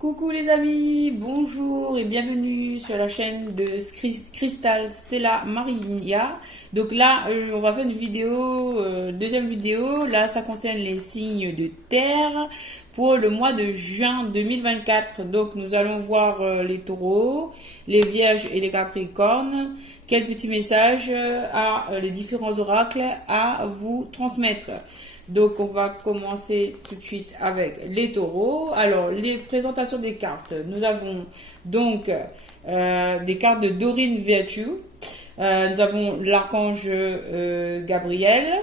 Coucou les amis, bonjour et bienvenue sur la chaîne de Crystal Stella Maria. Donc là, on va faire une vidéo, deuxième vidéo. Là, ça concerne les signes de terre pour le mois de juin 2024. Donc nous allons voir les taureaux, les vierges et les capricornes. Quel petit message à les différents oracles à vous transmettre. Donc, on va commencer tout de suite avec les taureaux. Alors, les présentations des cartes. Nous avons donc des cartes de Doreen Virtue. Nous avons l'archange Gabriel.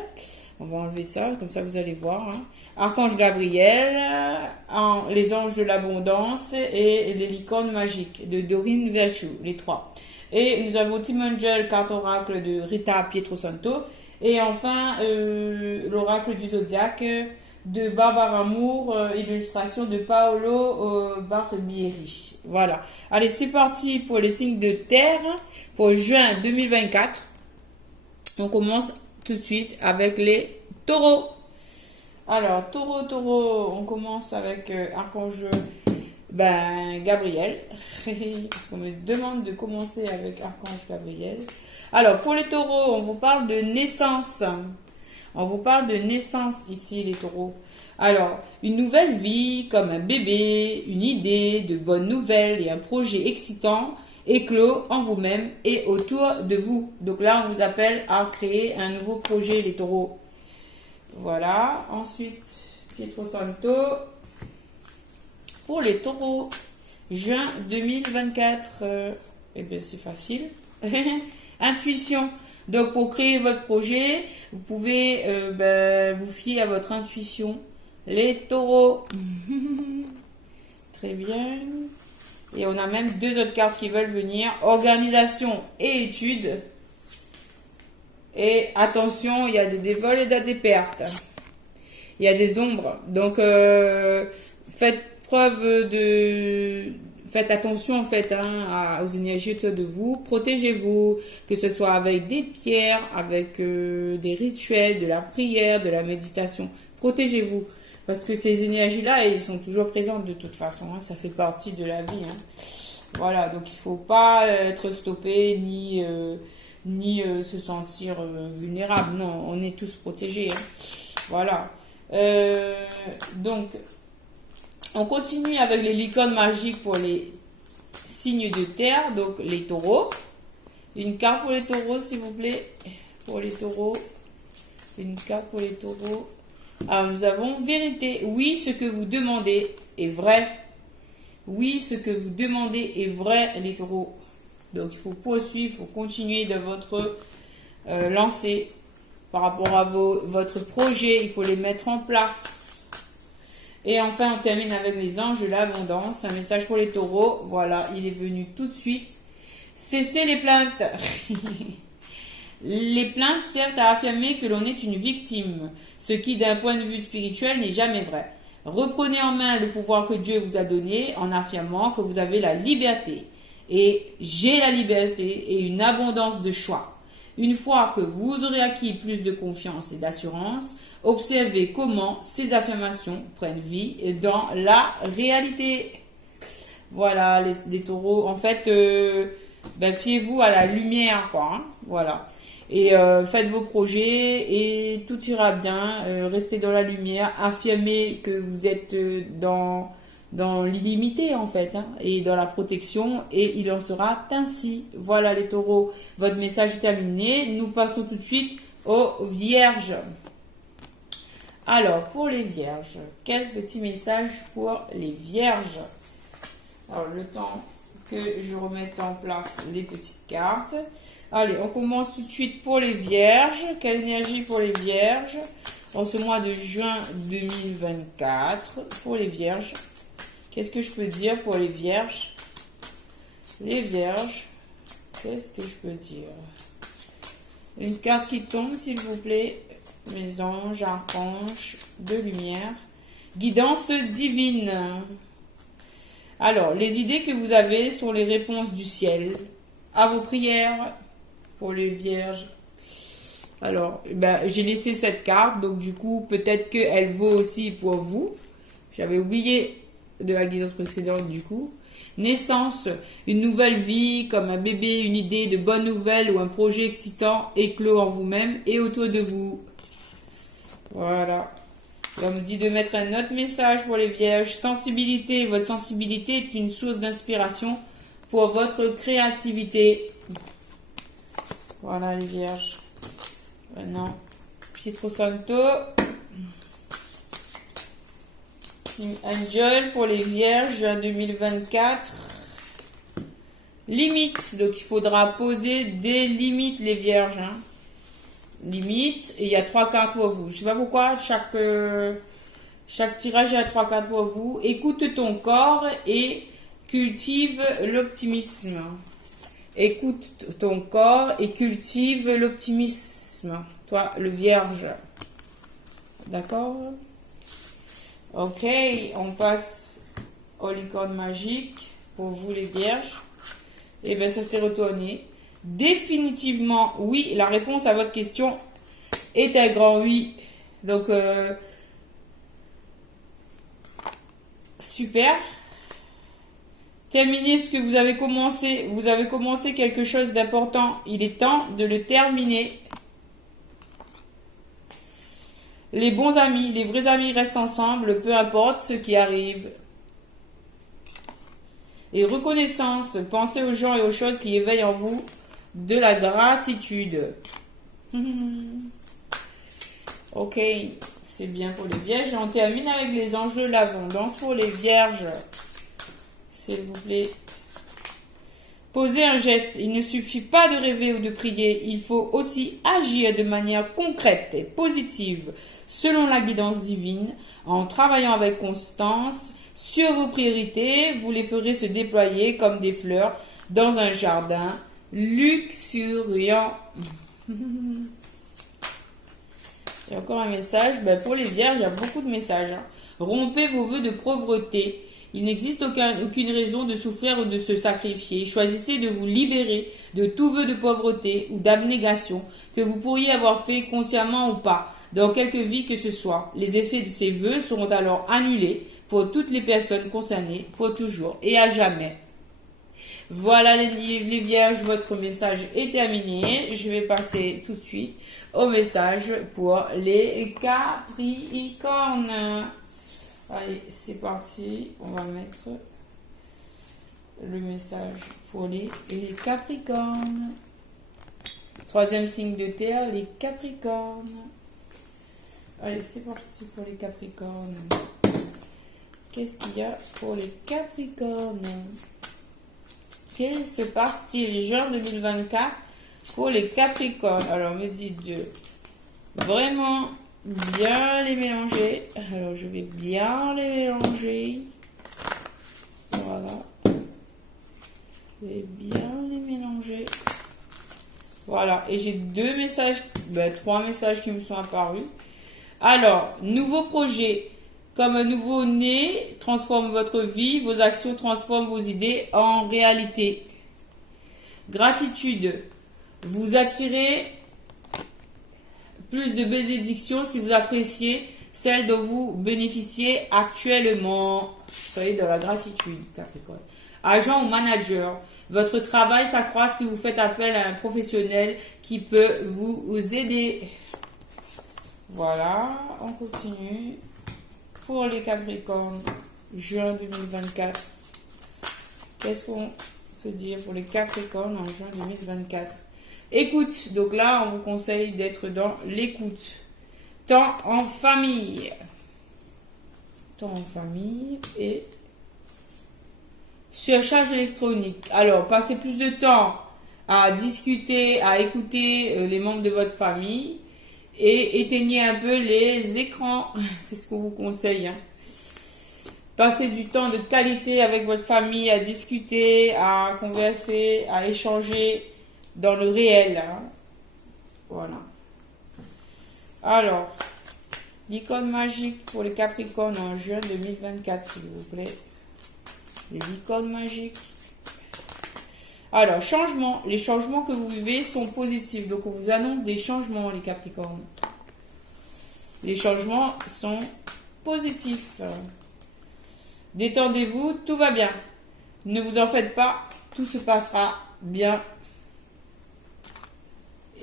On va enlever ça, comme ça vous allez voir. Hein. Archange Gabriel, les anges de l'abondance et les licornes magiques de Doreen Virtue, les trois. Et nous avons Team Angel, carte oracle de Rita Pietrosanto. Et enfin, l'oracle du zodiaque de Barbara Moore, illustration de Paolo Barbieri. Voilà. Allez, c'est parti pour les signes de terre pour juin 2024. On commence tout de suite avec les taureaux. Alors, taureau, on commence avec archange Gabriel. On me demande de commencer avec archange Gabriel. Alors, pour les taureaux, on vous parle de naissance. On vous parle de naissance ici, les taureaux. Alors, une nouvelle vie, comme un bébé, une idée, de bonnes nouvelles et un projet excitant éclos en vous-même et autour de vous. Donc là, on vous appelle à créer un nouveau projet, les taureaux. Voilà. Ensuite, Pietro Santo. Pour les taureaux, juin 2024, c'est facile. Intuition. Donc, pour créer votre projet, vous pouvez vous fier à votre intuition. Les taureaux. Très bien. Et on a même deux autres cartes qui veulent venir. Organisation et études. Et attention, il y a des vols et des pertes. Il y a des ombres. Donc, faites attention en fait aux énergies autour de vous. Protégez-vous, que ce soit avec des pierres, avec des rituels, de la prière, de la méditation. Protégez-vous parce que ces énergies-là, elles sont toujours présentes de toute façon. Hein, ça fait partie de la vie. Hein. Voilà, donc il ne faut pas être stoppé ni se sentir vulnérable. Non, on est tous protégés. Hein. Voilà. Donc, on continue avec les licornes magiques pour les signes de terre, donc les taureaux. Une carte pour les taureaux, s'il vous plaît. Pour les taureaux. Une carte pour les taureaux. Alors, nous avons vérité. Oui, ce que vous demandez est vrai. Oui, ce que vous demandez est vrai, les taureaux. Donc, il faut poursuivre, il faut continuer de votre lancée par rapport à votre projet. Il faut les mettre en place. Et enfin, on termine avec les anges de l'abondance. Un message pour les taureaux. Voilà, il est venu tout de suite. Cessez les plaintes. Les plaintes servent à affirmer que l'on est une victime, ce qui, d'un point de vue spirituel, n'est jamais vrai. Reprenez en main le pouvoir que Dieu vous a donné en affirmant que vous avez la liberté. Et j'ai la liberté et une abondance de choix. Une fois que vous aurez acquis plus de confiance et d'assurance, observez comment ces affirmations prennent vie dans la réalité. Voilà, les taureaux. En fait, fiez-vous à la lumière, quoi. Hein, voilà. Et faites vos projets et tout ira bien. Restez dans la lumière. Affirmez que vous êtes dans l'illimité, en fait, hein, et dans la protection. Et il en sera ainsi. Voilà, les taureaux. Votre message est terminé. Nous passons tout de suite aux vierges. Alors, pour les vierges, quel petit message pour les vierges? Alors, le temps que je remette en place les petites cartes. Allez, on commence tout de suite pour les vierges. Quelle énergie pour les vierges en ce mois de juin 2024 pour les vierges? Qu'est-ce que je peux dire pour les vierges? Les vierges, qu'est-ce que je peux dire? Une carte qui tombe, s'il vous plaît. Mes anges, archanges, de lumière. Guidance divine. Alors, les idées que vous avez sont les réponses du ciel à vos prières pour les vierges. Alors, j'ai laissé cette carte, donc du coup, peut-être qu'elle vaut aussi pour vous. J'avais oublié de la guidance précédente du coup. Naissance, une nouvelle vie, comme un bébé, une idée de bonne nouvelle ou un projet excitant éclos en vous-même et autour de vous. Voilà. On me dit de mettre un autre message pour les vierges. Sensibilité. Votre sensibilité est une source d'inspiration pour votre créativité. Voilà les vierges. Maintenant, Pietro Santo. Team Angel pour les vierges 2024. Limites. Donc il faudra poser des limites les vierges. Hein. Limites. Et il y a 3 cartes pour vous. Je sais pas pourquoi chaque tirage a 3 cartes pour vous. Écoute ton corps et cultive l'optimisme. Écoute ton corps et cultive l'optimisme. Toi, le vierge. D'accord? Ok, on passe aux licornes magiques pour vous les vierges. Et bien ça s'est retourné. Définitivement oui, la réponse à votre question est un grand oui. Donc super. Terminez ce que vous avez commencé. Vous avez commencé quelque chose d'important. Il est temps de le terminer. Les bons amis, les vrais amis restent ensemble, peu importe ce qui arrive. Et reconnaissance, pensez aux gens et aux choses qui éveillent en vous de la gratitude. Ok, c'est bien pour les vierges. On termine avec les enjeux de l'abondance pour les vierges. S'il vous plaît. Posez un geste. Il ne suffit pas de rêver ou de prier. Il faut aussi agir de manière concrète et positive selon la guidance divine, en travaillant avec constance sur vos priorités. Vous les ferez se déployer comme des fleurs dans un jardin luxuriant. Il y a encore un message. Pour les vierges, il y a beaucoup de messages. Hein. Rompez vos vœux de pauvreté. Il n'existe aucune raison de souffrir ou de se sacrifier. Choisissez de vous libérer de tout vœu de pauvreté ou d'abnégation que vous pourriez avoir fait consciemment ou pas, dans quelque vie que ce soit. Les effets de ces vœux seront alors annulés pour toutes les personnes concernées, pour toujours et à jamais. Voilà les vierges, votre message est terminé. Je vais passer tout de suite au message pour les capricornes. Allez, c'est parti. On va mettre le message pour les Capricornes. Troisième signe de terre, les Capricornes. Allez, c'est parti pour les Capricornes. Qu'est-ce qu'il y a pour les Capricornes? Que se passe-t-il, juin 2024, pour les Capricornes? Alors, me dites de vraiment bien les mélanger. Alors, je vais bien les mélanger. Voilà. Je vais bien les mélanger. Voilà. Et j'ai 3 messages qui me sont apparus. Alors, nouveau projet. Comme un nouveau-né transforme votre vie, vos actions transforment vos idées en réalité. Gratitude. Vous attirez plus de bénédictions si vous appréciez celles dont vous bénéficiez actuellement. Soyez dans la gratitude, Capricorne. Agent ou manager. Votre travail s'accroît si vous faites appel à un professionnel qui peut vous aider. Voilà, on continue. Pour les Capricornes, juin 2024. Qu'est-ce qu'on peut dire pour les Capricornes en juin 2024? Écoute, donc là, on vous conseille d'être dans l'écoute. Temps en famille. Temps en famille et surcharge électronique. Alors, passez plus de temps à discuter, à écouter les membres de votre famille et éteignez un peu les écrans. C'est ce qu'on vous conseille. Hein. Passez du temps de qualité avec votre famille, à discuter, à converser, à échanger dans le réel. Hein. Voilà. Alors, l'icône magique pour les Capricornes en juin 2024, s'il vous plaît. Les icônes magiques. Alors, changement. Les changements que vous vivez sont positifs. Donc, on vous annonce des changements, les Capricornes. Les changements sont positifs. Détendez-vous, tout va bien. Ne vous en faites pas, tout se passera bien.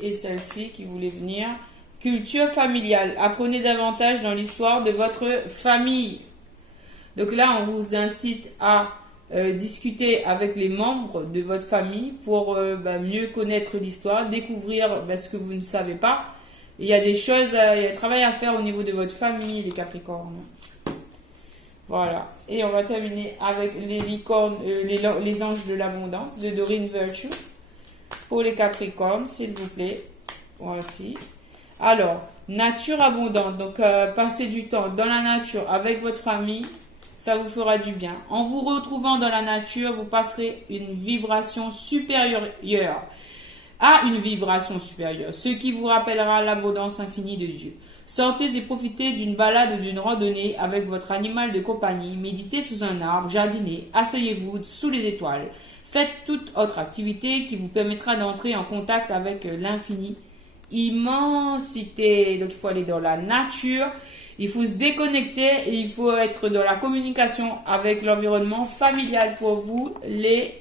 Et celle-ci qui voulait venir. Culture familiale. Apprenez davantage dans l'histoire de votre famille. Donc là, on vous incite à discuter avec les membres de votre famille pour mieux connaître l'histoire, découvrir ce que vous ne savez pas. Il y a des choses, il y a un travail à faire au niveau de votre famille, les Capricornes. Voilà. Et on va terminer avec les licornes, les anges de l'abondance de Doreen Virtue. Pour les Capricornes, s'il vous plaît. Voici. Alors, nature abondante. Donc, passez du temps dans la nature avec votre famille. Ça vous fera du bien. En vous retrouvant dans la nature, vous passerez une vibration supérieure à une vibration supérieure, ce qui vous rappellera l'abondance infinie de Dieu. Sortez et profitez d'une balade ou d'une randonnée avec votre animal de compagnie. Méditez sous un arbre, jardinez, asseyez-vous sous les étoiles. Faites toute autre activité qui vous permettra d'entrer en contact avec l'infini. Immensité. Donc il faut aller dans la nature. Il faut se déconnecter et il faut être dans la communication avec l'environnement familial pour vous, les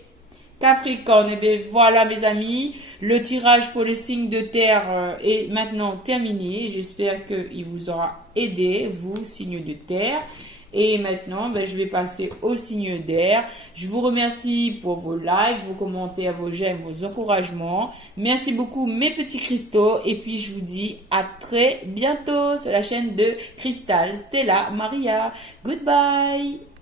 Capricornes. Et bien voilà mes amis, le tirage pour les signes de terre est maintenant terminé. J'espère qu'il vous aura aidé, vous, signes de terre. Et maintenant, je vais passer aux signes d'air. Je vous remercie pour vos likes, vos commentaires, vos j'aime, vos encouragements. Merci beaucoup mes petits cristaux. Et puis je vous dis à très bientôt sur la chaîne de Cristal Stella Maria. Goodbye.